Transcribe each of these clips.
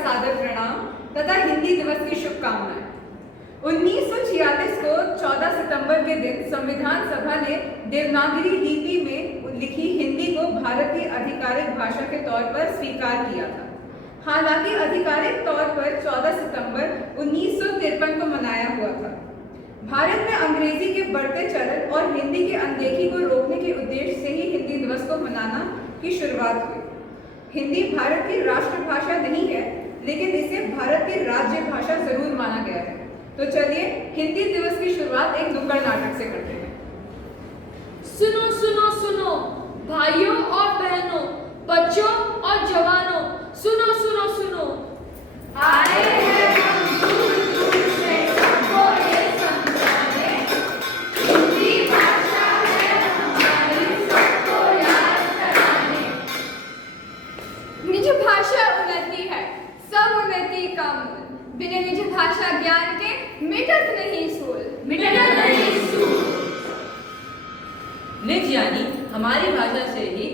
सादर प्रणाम तथा हिंदी दिवस की शुभकामनाएं। 1946 को 14 सितंबर के दिन संविधान सभा ने देवनागरी लिपि में लिखी हिंदी को भारत की आधिकारिक भाषा के तौर पर स्वीकार किया था। हालांकि आधिकारिक तौर पर 14 सितंबर 1953 को मनाया हुआ था। भारत में अंग्रेजी के बढ़ते चलन और हिंदी की अनदेखी को रोकने के उद्देश्य से ही हिंदी दिवस को मनाना की शुरुआत हुई। हिंदी भारत की राष्ट्रभाषा नहीं है, लेकिन इसे भारत की राज्य भाषा जरूर माना गया है। तो चलिए हिंदी दिवस की शुरुआत एक नुक्कड़ नाटक से करते हैं। सुनो सुनो सुनो भाइयों और बहनों, बच्चों और जवानों, सुनो सुनो सुनो। आए हैं हम दूर दूर से सबको ये समझाने, हिंदी भाषा है हमारी सबको याद कराने। निज भाषा उन्नति है, सब उन्नति कम। बिना निज भाषा ज्ञान के मिटत नहीं सूल, मिटत नहीं सूल। निज यानी हमारी भाषा से ही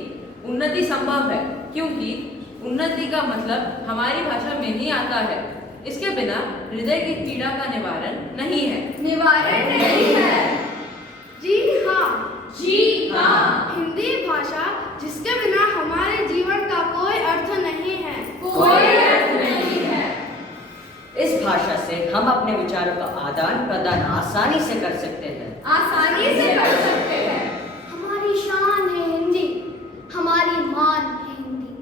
उन्नति संभव है, क्योंकि उन्नति का मतलब हमारी भाषा में ही आता है। इसके बिना हृदय की पीड़ा का निवारण नहीं है। निवारण नहीं है। जी हाँ, हिंदी भाषा जिसके बिना हमारे जीवन का कोई अर्थ नहीं है, कोई अर्थ नहीं है। इस भाषा से हम अपने विचारों का आदान प्रदान आसानी से कर सकते हैं। आसानी से कर सकते हैं। हमारी शान है हिंदी, हमारी मान है हिंदी,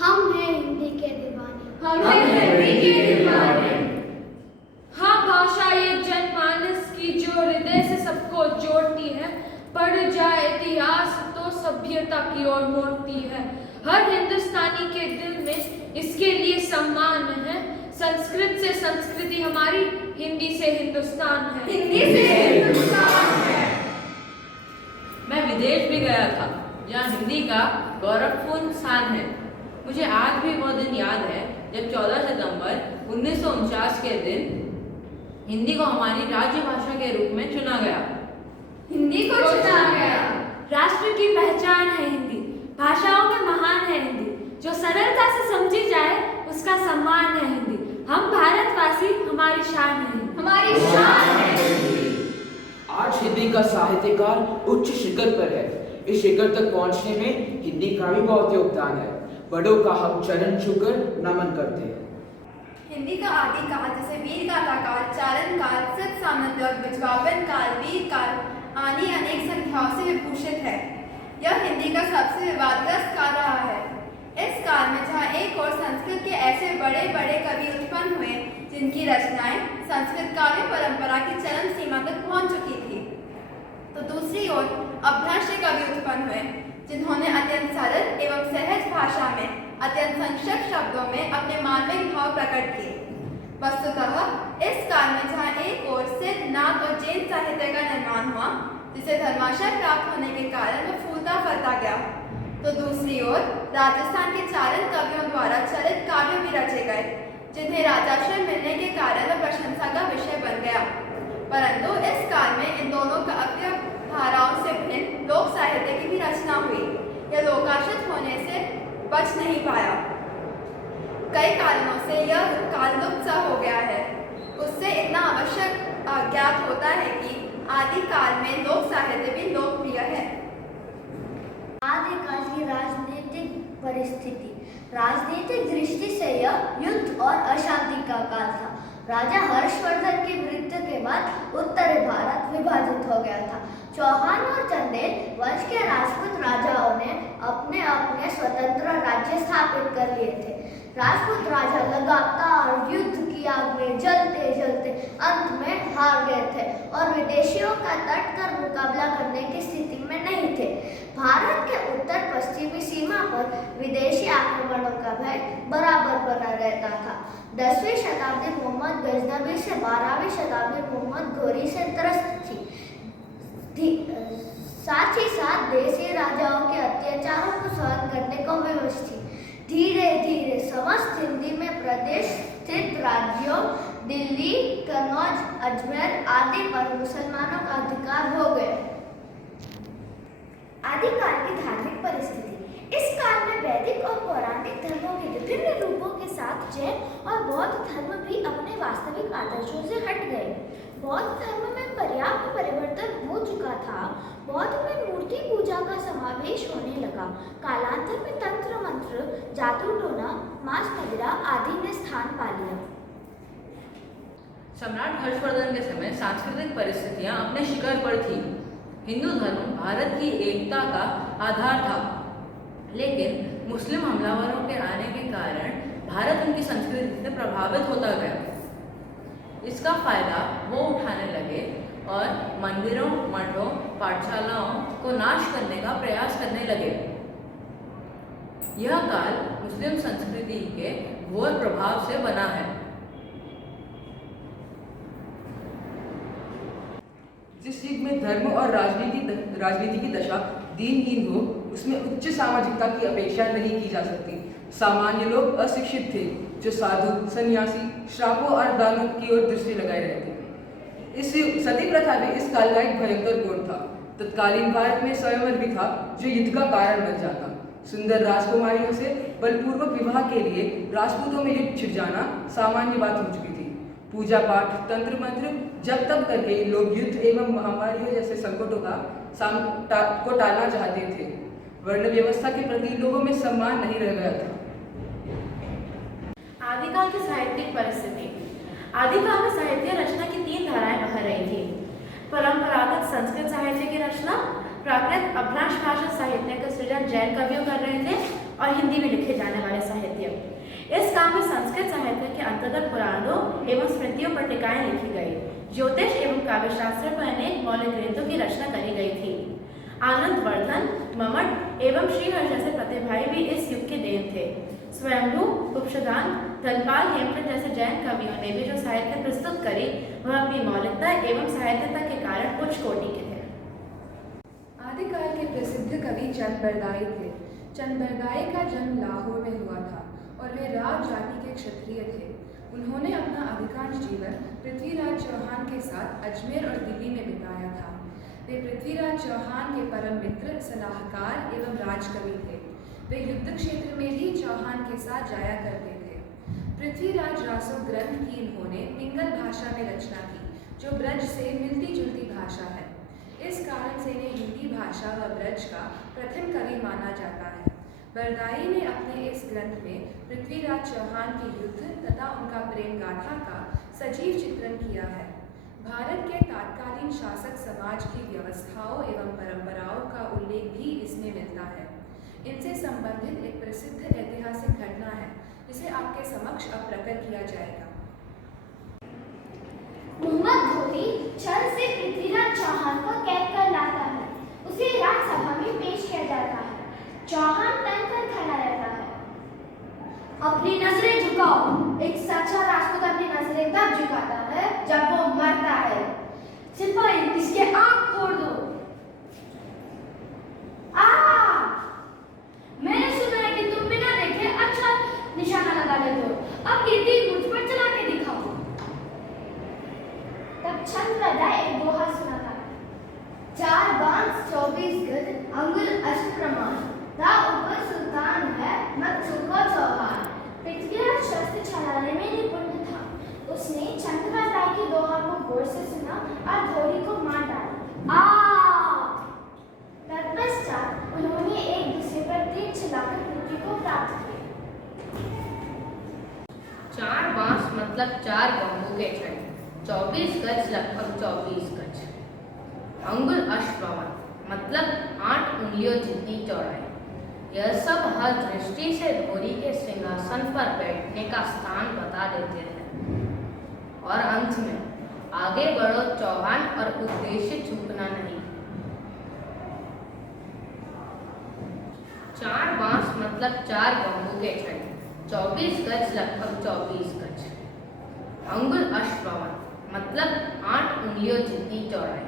हम हैं हिंदी के दीवाने, हम हैं हिंदी के दीवाने। हाँ, भाषा ये जनमानस की जो हृदय से सबको जोड़ती है। पढ़ जाए इतिहास तो सभ्यता की ओर मोड़ती है। हर हिंदुस्तानी के दिल में इसके लिए सम्मान है। संस्कृत से संस्कृति हमारी, हिंदी से हिंदुस्तान है, हिंदी से हिंदुस्तान है। मैं विदेश भी गया था, जहाँ हिंदी का गौरवपूर्ण स्थान है। मुझे आज भी वो दिन याद है जब 14 सितंबर 1949 के दिन हिंदी को हमारी राज्य भाषा के रूप में चुना गया। हिंदी को चुना गया। राष्ट्र की पहचान है हिंदी, भाषाओं में महान है हिंदी, जो सरलता से समझी जाए उसका सम्मान है हिंदी। हम भारतवासी, हमारी शान है, हमारी शान है। आज हिंदी का साहित्यकार उच्च शिखर पर है। इस शिखर तक पहुंचने में हिंदी का भी बहुत योगदान है। बड़ों का हम चरण छूकर नमन करते हैं। हिंदी का आदि काल जैसे वीर गाथा काल, चारण काल, सत सामंत और विज्ञापन काल, वीर काल आदि अनेक संख्याओं से विभूषित है। यह हिंदी का सबसे विवादग्रस्त काल रहा है। इस काल में जहाँ एक और संस्कृत के ऐसे बड़े बड़े कवि उत्पन्न हुए जिनकी रचनाएं संस्कृत काव्य परंपरा की चरम सीमा तक पहुँच चुकी थी, तो दूसरी ओर अपभ्रंश कवि उत्पन्न हुए जिन्होंने अत्यंत सरल एवं सहज भाषा में अत्यंत संक्षिप्त शब्दों में अपने मानविक भाव प्रकट किए। वस्तुतः इस काल में जहाँ एक ओर सिद्ध, नाथ और जैन साहित्य का निर्माण हुआ, जिसे धर्माशय प्राप्त होने के कारण वह फूलता फलता गया, तो दूसरी ओर राजस्थान के चारण कवियों द्वारा चरित काव्य भी रचे गए, जिन्हें राजाश्रय मिलने के कारण वह प्रशंसा का विषय बन गया। परंतु इस काल में इन दोनों काव्य धाराओं से भिन्न लोक साहित्य की भी रचना हुई। यह लोकाश्रित होने से बच नहीं पाया। कई कारणों से यह काल लुप्त सा हो गया है। उससे इतना आवश्यक ज्ञात होता है कि आदि काल में लोक साहित्य भी लोकप्रिय है। आदिकाल की राजनीतिक परिस्थिति, राजनीतिक दृष्टि से यह युद्ध और अशांति का काल था। राजा हर्षवर्धन की मृत्यु के बाद उत्तरी भारत विभाजित हो गया था। चौहान और चंदेल वंश के राजपूत राजाओं ने अपने अपने स्वतंत्र राज्य स्थापित कर लिए थे। राजपूत राजा लगातार युद्ध की आग में जलते जलते अंत में हार गए थे और विदेशियों का डट कर मुकाबला करने की स्थिति में नहीं थे। भारत के उत्तर पश्चिमी सीमा पर विदेशी आक्रमणों का भय बराबर बना रहता था। 10वीं शताब्दी मोहम्मद गजनबी से 12वीं शताब्दी मोहम्मद घोरी से त्रस्त थी। साथ ही साथ देशी राजाओं के अत्याचारों को सहन करने को विवश थी। धीरे धीरे समस्त हिंदी में प्रदेश स्थित राज्यों दिल्ली, कन्नौज, अजमेर आदि पर मुसलमानों का अधिकार हो गए। आदिकाल की धार्मिक परिस्थिति, इस काल में वैदिक और पौराणिक धर्मों के विभिन्न रूपों के साथ जैन और बौद्ध धर्म भी अपने वास्तविक आदर्शों से हट गए। बौद्ध धर्म में पर्याप्त परिवर्तन हो चुका था। बौद्ध में मूर्ति पूजा का समावेश होने लगा। कालांतर में तंत्र मंत्र, जादू टोना, मांस मदिरा आदि ने स्थान पा लिया। सम्राट हर्षवर्धन के समय सांस्कृतिक परिस्थितियां अपने शिखर पर थी। हिंदू धर्म भारत की एकता का आधार था, लेकिन मुस्लिम हमलावरों के आने के कारण भारत उनकी संस्कृति से प्रभावित होता गया। इसका फायदा वो उठाने लगे और मंदिरों, मठों, पाठशालाओं को नाश करने का प्रयास करने लगे। यह काल मुस्लिम संस्कृति के घोर प्रभाव से बना है। जिस युग में धर्म और राजनीति की दशा दीनहीन हो, उसमें उच्च सामाजिकता की अपेक्षा नहीं की जा सकती। सामान्य लोग अशिक्षित थे, जो साधु, सन्यासी, श्रापों और दानों की ओर दृष्टि लगाए रहते थे। इस सती प्रथा भी इस काल का एक भयंकर गुण था। तत्कालीन भारत में स्वयंवर भी था, जो युद्ध का कारण बन जाता। सुंदर राजकुमारियों से बलपूर्वक विवाह के लिए राजपूतों में युद्ध छिड़ जाना सामान्य बात हो चुकी थी। पूजा पाठ, तंत्र मंत्र जब तक करके लोग युद्ध एवं महामारियों जैसे संकटों को टालना चाहते थे। वर्ण व्यवस्था के प्रति लोगों में सम्मान नहीं रह गया था। आदिकाल की साहित्यिक परिस्थिति। आदिकाल में साहित्य रचना की 3 धाराएं बह रही थी। परंपरागत संस्कृत साहित्य की रचना, प्राकृत अपभ्रंश भाषा साहित्य का सृजन जैन कवियों कर रहे थे और हिंदी में लिखे जाने वाले साहित्य। इस काम में संस्कृत साहित्य के अंतर्गत पुराणों एवं स्मृतियों पर टिकाएं लिखी गई। ज्योतिष एवं काव्यशास्त्र पर अनेक मौलिक ग्रंथों की रचना करी गई थी। आनंद वर्धन, मम्मट एवं श्रीहर्ष जैसे प्रतिभागी भी इस युग के देन थे। स्वयंभू, उपशदान, धनपाल, हेमचंद जैसे जैन कवियों ने भी जो साहित्य प्रस्तुत करी, वह अपनी मौलिकता एवं साहित्यता के कारण उच्च कोटि के थे। आदिकाल के प्रसिद्ध कवि चंद बरदाई थे। चंद बरदाई का जन्म लाहौर में हुआ था और वे राज जाति के क्षत्रिय थे। उन्होंने अपना अधिकांश जीवन पृथ्वीराज चौहान के साथ अजमेर और दिल्ली में बिताया था। वे पृथ्वीराज चौहान के परम मित्र, सलाहकार एवं राजकवि थे। वे युद्ध क्षेत्र में भी चौहान के साथ जाया करते थे। पृथ्वीराज रासो ग्रंथ की इन्होंने पिंगल भाषा में रचना की, जो ब्रज से मिलती जुलती भाषा है। इस कारण से इन्हें हिंदी भाषा व ब्रज का प्रथम कवि माना जाता है। बरदाई ने अपने इस ग्रंथ में पृथ्वीराज चौहान के युद्ध तथा उनका प्रेम गाथा का सजीव चित्रण किया है। भारत के तत्कालीन शासक समाज की व्यवस्थाओं एवं परंपराओं का उल्लेख भी इसमें मिलता है। इनसे संबंधित एक प्रसिद्ध ऐतिहासिक घटना है, जिसे आपके समक्ष अब प्रकट किया जाएगा। मोहम्मद घोरी छल से पृथ्वीराज चौहान को कैद कर लाता है। उसे राज्यसभा में पेश किया जाता है। चौहान तन पर खड़ा रहता है। अपनी नजरें झुकाओ। एक सच्चा राजपूत अपनी नजरें तब झुकाता है जब वो मरता है। सिपाही, इसके आंख फोड़ दो। मैंने सुना है कि तुम बिना देखे अच्छा निशाना लगा लेते हो। अब ये तीर मुझ पर चला के दिखाओ। तब चंद बरदाई एक दोहा सुनाता है। 4 बांस 24 गज, अंगुल अष्टप्रमाण, दा ऊपर सुल्तान है, मत चूको चौहान। पृथ्वीराज शस्त्र चलाने में निपुण था। उसने चंद बरदाई के दोहा को गौर से सुना और घोड़ी को मार डाला। तत्पश्चात उन्होंने एक दूसरे पर तीर चलाकर मृत्यु को प्राप्त किया। 4 बांस मतलब 4 बंबू के छड़, 24 गज लगभग 24 गज। अंगुल अष्टप्रमाण मतलब 8 उंगलियों जितनी चौड़ाई। यह सब हर दृष्टि से घोड़ी के सिंहासन पर बैठने का स्थान बता देते हैं। और अंत में आगे बढ़ो चौहान और उद्देश्य चूकना नहीं। 4 बांस मतलब 4 बंबू के छड़, 24 गज लगभग 24 गज। अंगुल अष्टप्रमाण मतलब 8 उंगलियों जितनी चौड़ाई।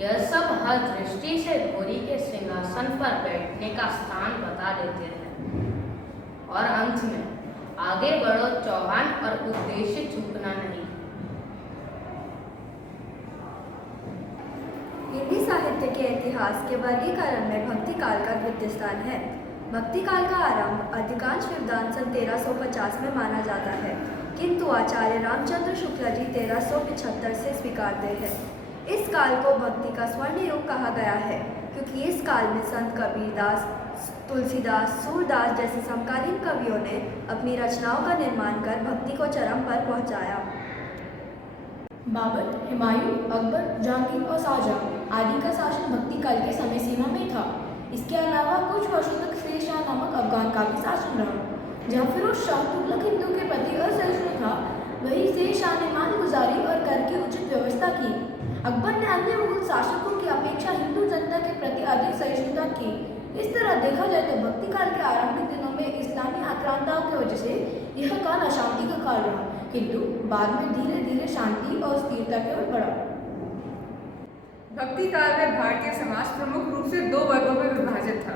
यह सब हर दृष्टि से घोड़ी के सिंहासन पर बैठने का स्थान बता देते हैं। और अंत में आगे बढ़ो चौहान और उद्देश्य चूकना नहीं। हिंदी साहित्य के इतिहास के वर्गीकरण में भक्ति काल का द्वितीय स्थान है। भक्ति काल का आरंभ अधिकांश विद्वान सन 1350 में माना जाता है, किंतु आचार्य रामचंद्र शुक्ला जी 1375 से स्वीकारते हैं। इस काल को भक्ति का स्वर्ण युग कहा गया है, क्योंकि इस काल में संत कबीरदास, तुलसीदास, सूरदास जैसे समकालीन कवियों ने अपनी रचनाओं का निर्माण कर भक्ति को चरम पर पहुंचाया। बाबर, हुमायूं, अकबर, जहांगीर और शाहजहां आदि का शासन भक्ति काल के समय सीमा में था। इसके अलावा कुछ वर्षों तक शेर शाह नामक अफगान का भी शासन रहा। जहाँ फिरोज शाह तुगलक हिंदू के प्रति असहिष्णु था, वहीं शेर शाह ने मानगुजारी और कर की उचित व्यवस्था की। अकबर ने अन्य मुगल शासकों की अपेक्षा हिंदू जनता के प्रति अधिक सहिष्णुता की। इस तरह देखा जाए तो भक्ति काल के आरंभिक दिनों में इस्लामी आक्रांताओं की वजह से यह काल अशांति का काल रहा, किंतु बाद में धीरे धीरे शांति और स्थिरता की ओर बढ़ा। भक्ति काल में भारतीय समाज प्रमुख रूप से दो वर्गों में विभाजित था।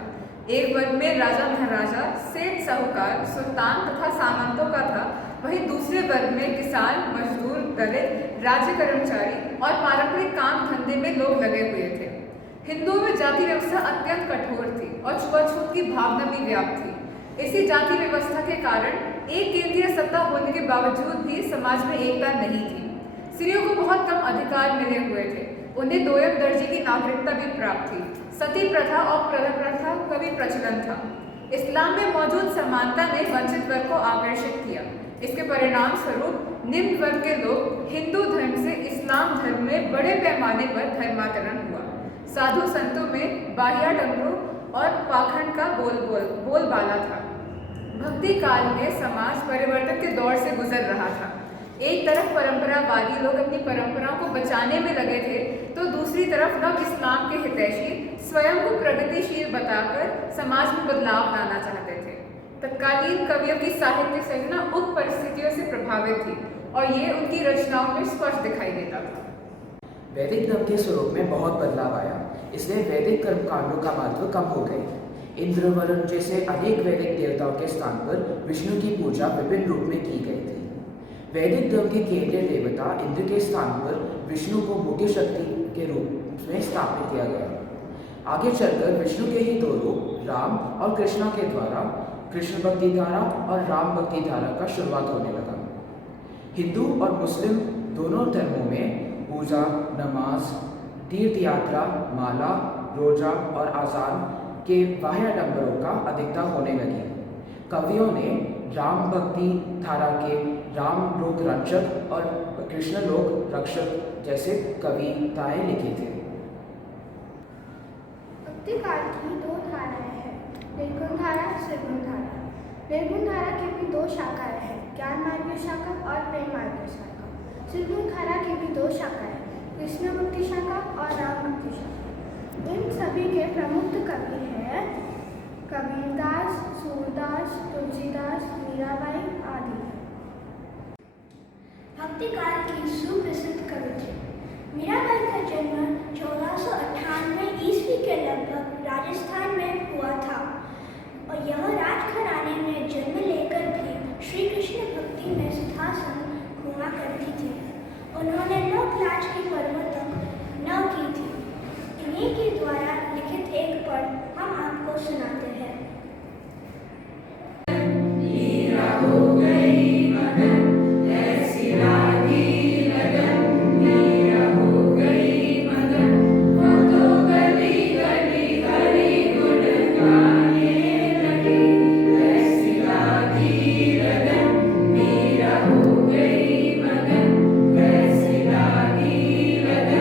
एक वर्ग में राजा महाराजा, सेठ साहूकार, सुल्तान तथा सामंतों का था। वहीं दूसरे वर्ग में किसान, मजदूर, दलित, राज्य कर्मचारी और पारंपरिक काम धंधे में लोग लगे हुए थे। हिंदुओं में जाति व्यवस्था अत्यंत कठोर थी और छुआछूत की भावना भी व्याप्त थी। इसी जाति व्यवस्था के कारण एक केंद्रीय सत्ता होने के बावजूद भी समाज में एकता नहीं थी। स्त्रियों को बहुत कम अधिकार मिले हुए थे। उन्हें दोयम दर्जे की नागरिकता भी प्राप्त थी। सती प्रथा और प्रथा का भी प्रचलन था। इस्लाम में मौजूद समानता ने वंचित वर्ग को आकर्षित किया। इसके परिणाम स्वरूप निम्न वर्ग के लोग हिंदू धर्म से इस्लाम धर्म में बड़े पैमाने पर धर्मांतरण हुआ। साधु संतों में बाह्याडंबरों और पाखंड का बोलबाला था। भक्ति काल में समाज परिवर्तन के दौर से गुजर रहा था। एक तरफ परंपरावादी लोग अपनी परंपराओं को बचाने में लगे थे, तो दूसरी तरफ नव इस्लाम के हितैषी स्वयं को प्रगतिशील बताकर समाज में बदलाव लाना चाहते थे। तत्कालीन कवियों की साहित्य संरचना उन परिस्थितियों से प्रभावित थी और ये उनकी रचनाओं में स्पष्ट दिखाई देता था। वैदिक धर्म के स्वरूप में बहुत बदलाव आया, इसलिए वैदिक कर्मकांडों का महत्व कम हो गई। इंद्र, वरुण जैसे अनेक वैदिक देवताओं के स्थान पर विष्णु की पूजा विभिन्न रूप में की गई थी। वैदिक धर्म के केंद्रीय देवता इंद्र के स्थान पर विष्णु को मुख्य शक्ति के रूप में स्थापित किया गया। आगे चलकर विष्णु के ही दो रूप राम और कृष्णा के द्वारा कृष्ण भक्ति धारा और राम भक्ति धारा का शुरुआत होने लगा। हिंदू और मुस्लिम दोनों धर्मों में पूजा, नमाज, तीर्थ यात्रा, माला, रोजा और आजान के बाह्याडंबरों का अधिकता होने लगी। कवियों ने राम भक्ति धारा के राम लोक रक्षक और कृष्ण लोक रक्षक जैसे कविताएं लिखी थी। भक्ति काल की दो धाराएं हैं, निर्गुण धारा, सगुण धारा। निर्गुण धारा की भी दो शाखाएं हैं, ज्ञान मार्गीय शाखा और प्रेम मार्गीय शाखा। सगुण धारा की भी दो शाखाएं, कृष्ण भक्ति शाखा और राम भक्ति शाखा। इन सभी के प्रमुख कवि हैं कबीरदास, सूरदास, तुलसीदास, मीराबाई आदि। भक्ति काल की सुप्रसिद्ध कवि थे। मीराबाई का जन्म 1498 ईस्वी के लगभग राजस्थान में हुआ था और यह राजघराने में जन्म लेकर भी श्री कृष्ण भक्ति में सिद्धासन घूमा करती थी। उन्होंने लोकलाज की प्रवर्तक न की थी। इन्हीं के द्वारा लिखित एक पद हम आपको सुनाते हैं। लगन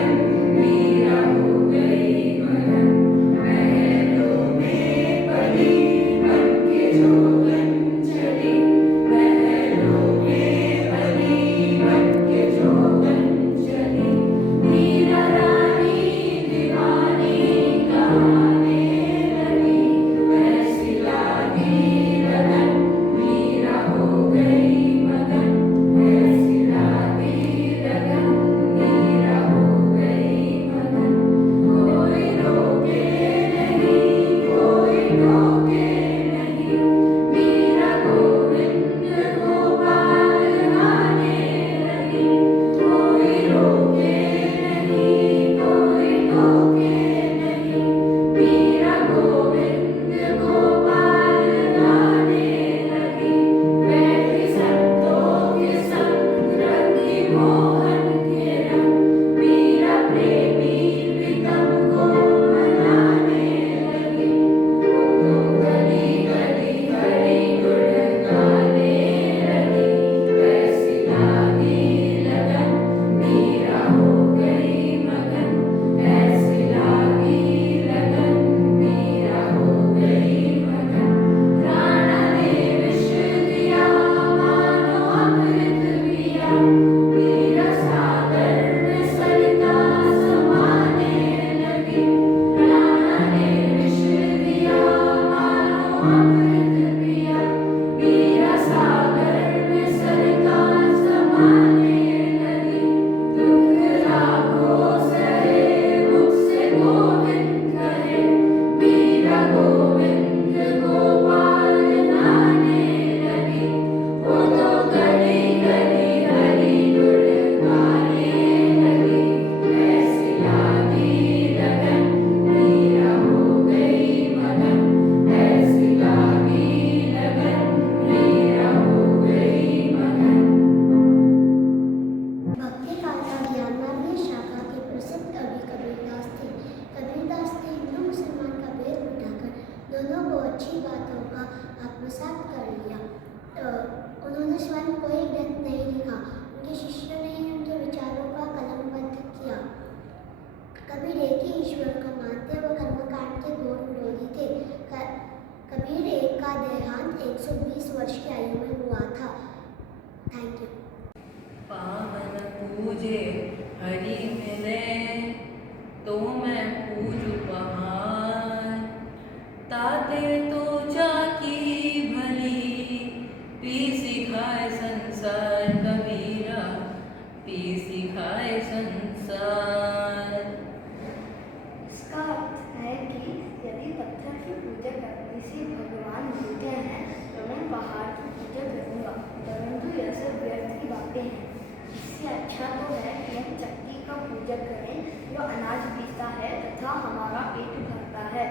करें जो अनाज बीजता है तथा हमारा पेट भरता है।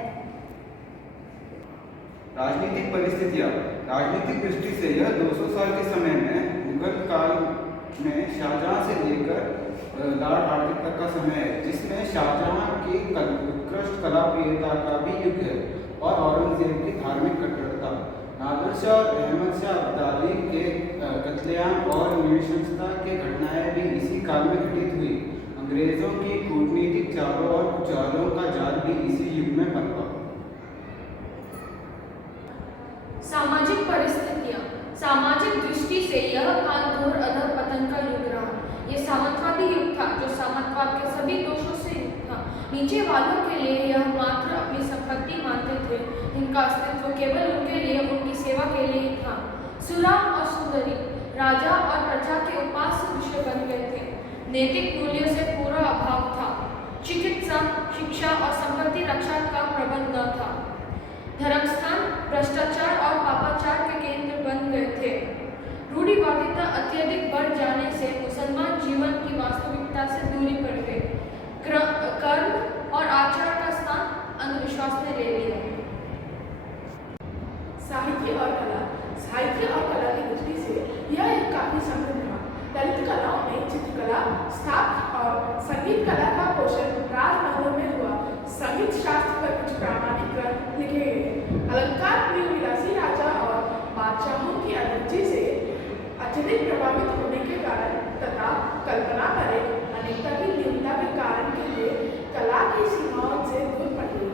राजनीतिक परिस्थितियाँ। राजनीतिक दृष्टि से यह 200 साल के समय में मुगल काल में शाहजहां से लेकर लॉर्ड आर्थिक तक का समय है, जिसमें शाहजहां की उत्कृष्ट कला प्रियता का भी युग है और औरंगजेब की धार्मिक कट्टरता। नादिर शाह और अहमद शाह अब्दाली के कत्लेआम और नृशंसता के घटनाएं भी इसी काल में घटित हुई। अंग्रेजों की कूटनीतिक चालों और कुचालों का जाल भी इसी युग में पनपा। सामाजिक परिस्थितियाँ। सामाजिक दृष्टि से यह काल घोर अधःपतन का युग रहा। ये सामंतवादी युग था जो सामंतवाद के सभी दोषों से युक्त था। नीचे वालों के लिए यह मात्र अपनी संपत्ति मानते थे, इनका अस्तित्व केवल उनके लिए, उनकी सेवा के लिए ही था। सुरा और सुंदरी राजा और प्रजा के उपास्य विषय बन गए थे। नैतिक मूल्यों से पूरा अभाव था। चिकित्सा, शिक्षा और संपत्ति रक्षा का प्रबंध न था। धर्मस्थान भ्रष्टाचार और पापाचार के केंद्र बन गए थे। रूढ़िवादिता अत्यधिक बढ़ जाने से मुसलमान जीवन की वास्तविकता से दूरी पड़ गई। कर्म और आचार का स्थान अंधविश्वास ने ले लिया। साहित्य और कला। साहित्य और कला की दृष्टि से यह एक काफी समृद्ध था। ललित कलाओं में चित्रकला, स्थापत्य और संगीत कला का पोषण राजमहलों में हुआ। संगीत शास्त्र पर कुछ प्रामाणिक ग्रंथ लिखे गए। अलंकार प्रिय विलासी राजा और बादशाहों की अभिरुचि से अत्यधिक प्रभावित होने के कारण तथा कल्पना पर एक अनेकता की न्यूनता के कारण के लिए कला की सीमाओं से दूर पड़ गई।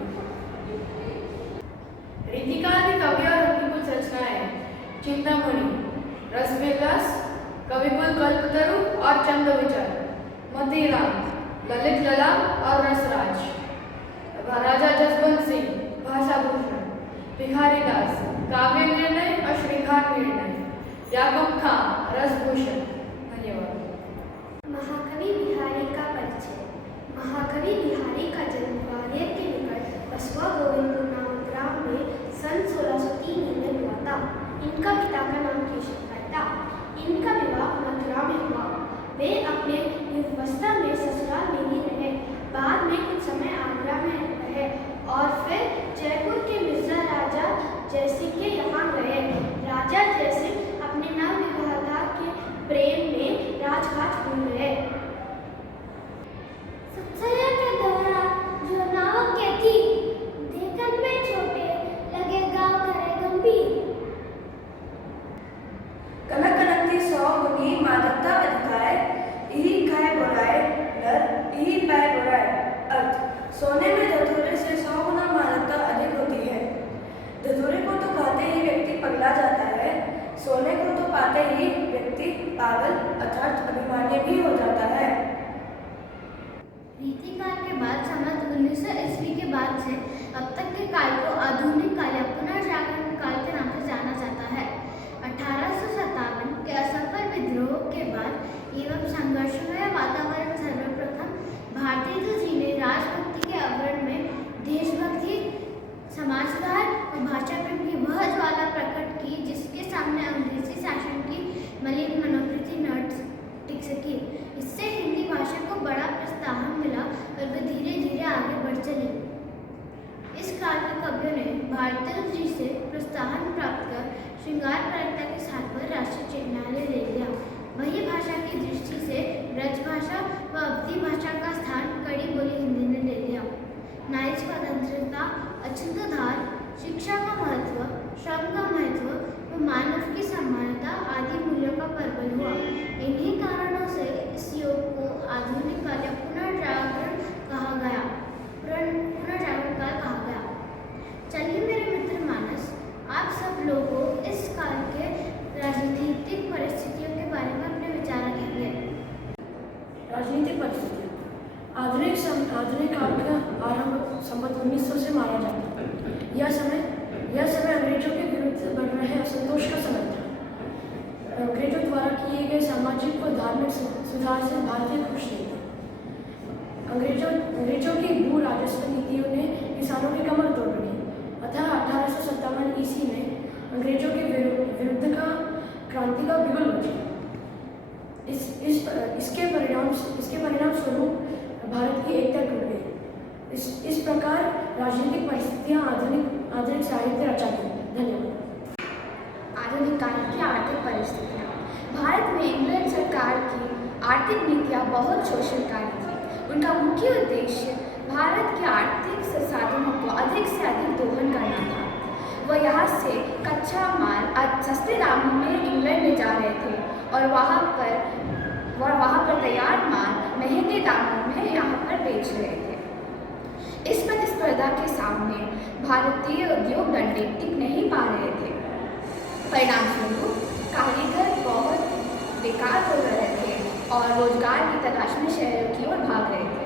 रीतिकाल के कवि और उनकी कुछ रचनाएं। चिंतामणि, रसविलास, कविकुल कल्पतरु और चंद्रविचर, मोतीराम, ललित लला और रसराज, राजा जसवंत सिंह, भाषाभूषण, भिखारी दास, काव्य निर्णय और श्रृंगार निर्णय, याकूब खां, रसभूषण। धन्यवाद। महाकवि बिहारी का परिचय। महाकवि बिहारी का जन्म ग्वालियर के निकट बसवा गोविंदपुर नामक ग्राम में सन 1603 में हुआ था। इनका पिता का नाम केशव था। इनका विवाह मथुरा में हुआ। वे अपने युवावस्था में ससुराल में ही रहे। बाद में कुछ समय आगरा में रहे और फिर जयपुर के मिर्जा राजा जयसिंह के यहाँ गए। राजा जयसिंह अपने नवविवाहिता के प्रेम में राजघाट घूम गए। सत्संग के दौरान जो नाव के थी, देखन में छोटे लगे गाँव करे गंभीर। कनक कनकती सौ गुनी माधवता अधिकाय, यही कहे बोलाए नर, यही पाए बोलाए अर्थ। सोने में धतूरे से 100 गुना माधवता अधिक होती है। धतूरे को तो पाते ही व्यक्ति पगला जाता है, सोने को तो पाते ही व्यक्ति पागल अर्थात अभिमानी भी हो जाता है। रीतिकाल के बाद संवत 1900 ईस्वी के बाद से अब तक के काल को आधुनिक काल या पुनर्जागरण काल के नाम से जाना जाता है। 1857 के असफल विद्रोह के बाद एवं संघर्षमय वातावरण सर्वप्रथम भारतीय जी ने राजभक्ति के आवरण में देशभक्ति, समाज सुधार और भाषा प्रेम की वह ज्वाला प्रकट की जिसके सामने अंग्रेजी शासन की मलिन मनोवृत्ति न टिक सकी। इससे हिंदी भाषा को बड़ा प्रोत्साहन मिला और वे धीरे धीरे आगे बढ़ चली। इस काल के कवियों ने भारतीय जी से प्रोत्साहन प्राप्त कर श्रृंगार प्रार्थना के साथ पर राष्ट्रीय चिन्हालय ले लिया। वही भाषा की दृष्टि से ब्रज भाषा व अवधी भाषा का स्थान कड़ी बोली हिंदी ने ले लिया। नारी स्वतंत्रता, अछूतधार, शिक्षा का महत्व, श्रम का महत्व व मानव की समानता आदि मूल्यों का प्रबल हुआ। इन्हीं कारणों से इस योग को आधुनिक काल या पुनर्जागरण कहा गया। पुनर्जागरण काल कहा गया। चलिए मेरे मित्र मानस, आप सब लोगों इस काल के राजनीतिक परिस्थितियों के बारे में अपने विचार रखेंगे। राजनीतिक परिस्थितियाँ। आधुनिक काल का आरंभ संवत 1900 से माना जाता है। यह समय अंग्रेजों के विरुद्ध बढ़ रहे असंतोष का समय था। अंग्रेजों द्वारा किए गए सामाजिक व धार्मिक सुधार से भारतीय खुश नहीं थे। अंग्रेजों की भू राजस्व नीतियों ने किसानों की कमर तोड़ रखी। अतः 1857 ईस्वी में अंग्रेजों के विरुद्ध का क्रांति का बिगुल बजा। इसके परिणाम स्वरूप राजनीतिक परिस्थितियाँ आधुनिक साहित्य रचा थी। धन्यवाद। आधुनिक काल की आर्थिक परिस्थितियाँ। भारत में इंग्लैंड सरकार की आर्थिक नीतियाँ बहुत शोषणकारी थी। उनका मुख्य उद्देश्य भारत के आर्थिक संसाधनों को अधिक से अधिक दोहन करना था। वह यहाँ से कच्चा माल सस्ते दामों में इंग्लैंड ले जा रहे थे और वहाँ पर तैयार माल महंगे दामों में यहाँ पर बेच रहे थे। इस प्रतिस्पर्धा के सामने भारतीय उद्योग धंधे टिक नहीं पा रहे थे। परिणामस्वरूप कारीगर बहुत बेकार हो रहे थे और रोजगार की तलाश में शहरों की ओर भाग रहे थे।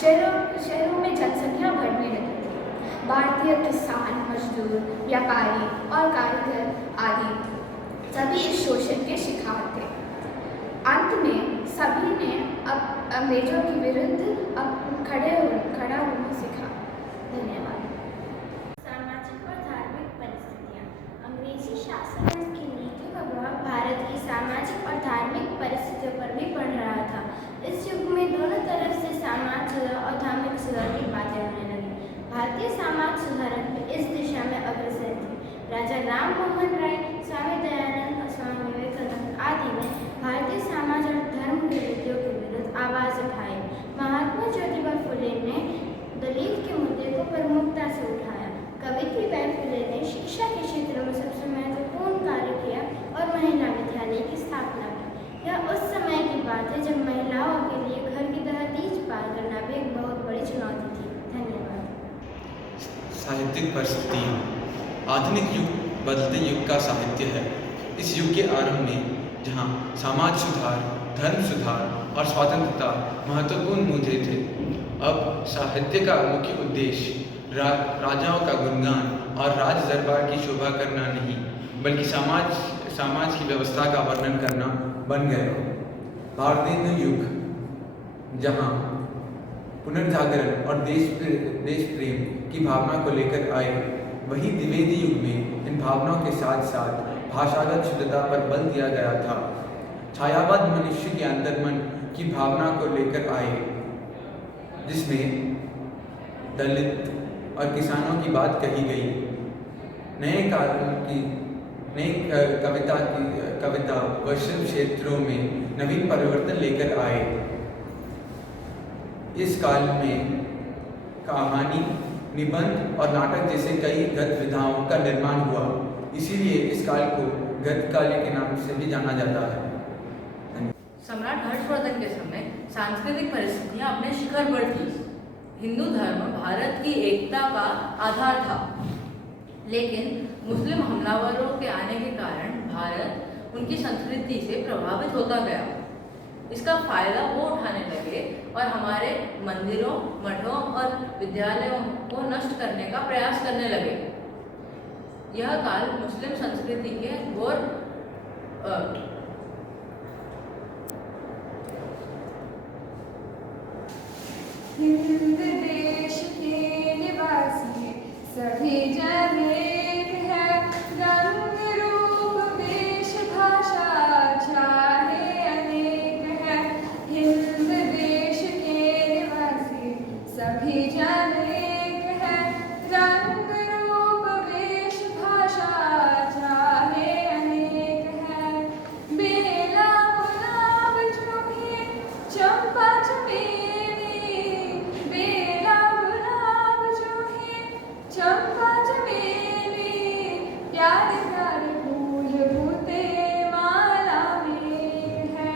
शहरों में जनसंख्या बढ़ने लगी थी। भारतीय किसान, मजदूर, व्यापारी और कारीगर आदि सभी इस शोषण के शिकार थे। अंत में सभी ने अब अंग्रेजों के विरुद्ध खड़ा होना सीखा। धन्यवाद। सामाजिक और धार्मिक परिस्थितियाँ। अंग्रेजी शासन की नीतियों का प्रभाव भारत की सामाजिक और धार्मिक परिस्थितियों पर भी पड़ रहा था। इस युग में दोनों तरफ से समाज सुधार और धार्मिक सुधार की बातें होने लगी। भारतीय समाज सुधारक इस दिशा में अग्रसर थे। राजा राम मोहन राय, स्वामी दयानंद और स्वामी विवेकानंद आदि ने भारतीय समाज और धर्म की रीतियों के विरुद्ध आवाज उठाई। महात्मा ज्योतिबा फुले ने दलित के मुद्दे को प्रमुखता से उठाया। सावित्रीबाई फुले ने शिक्षा के क्षेत्र में सबसे महत्वपूर्ण कार्य किया और महिला विद्यालय की स्थापना की। यह उस समय की बात है जब महिलाओं के लिए घर की दहलीज पार करना भी एक बहुत बड़ी चुनौती थी। धन्यवाद। साहित्यिक परिस्थितियाँ। आधुनिक युग बदलते युग का साहित्य है। इस युग के आरंभ में जहाँ समाज सुधार, धर्म सुधार और स्वतंत्रता महत्वपूर्ण मुद्दे थे, अब साहित्य का मुख्य उद्देश्य राजाओं का गुणगान और राज दरबार की शोभा करना नहीं, बल्कि समाज की व्यवस्था का वर्णन करना बन गया। भारतीय युग जहाँ पुनर्जागरण और देश प्रेम की भावना को लेकर आए, वही द्विवेदी युग में इन भावनाओं के साथ साथ भाषागत शुद्धता पर बल दिया गया था। छायावाद मनुष्य के अंतर्मन की भावना को लेकर आए, जिसमें दलित और किसानों की बात कही गई। नई कविता व शिल्प क्षेत्रों में नवीन परिवर्तन लेकर आए। इस काल में कहानी, निबंध और नाटक जैसे कई गद्य विधाओं का निर्माण हुआ। इसीलिए इस काल को गद्यकाल के नाम से भी जाना जाता है। सम्राट हर्षवर्धन के समय सांस्कृतिक परिस्थितियां अपने शिखर पर थी। हिंदू धर्म भारत की एकता का आधार था, लेकिन मुस्लिम हमलावरों के आने के कारण भारत उनकी संस्कृति से प्रभावित होता गया। इसका फायदा वो उठाने लगे और हमारे मंदिरों, मठों और विद्यालयों को नष्ट करने का प्रयास करने लगे। यह काल मुस्लिम संस्कृति के घोर हिंद देश के निवासी सभी जन एक है, रंग रूप वेश भाषा चाहे अनेक है। हिंद देश के निवासी सभी जन एक है, रंग रूप वेश भाषा चाहे अनेक है। बेला गुलाब जूही चंपा चमेली, बेला गुलाब जूही चंपा चमेली, प्यारे प्यारे फूल बूते माला में है,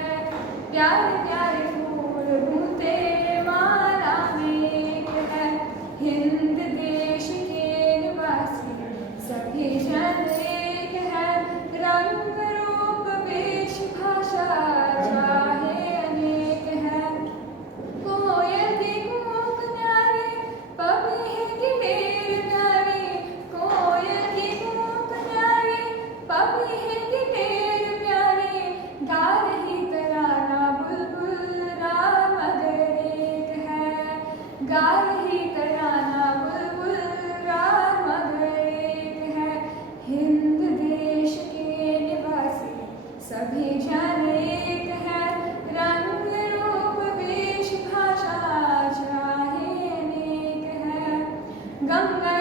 प्यारे प्यारे फूल बूते माला में है। हिंद देश के निवासी सभी जन एक है, रंग रूप वेश भाषा चाहे अनेक है। कोयल की कूक न्यारी, पपीहे की ढेर न्यारी, गंगा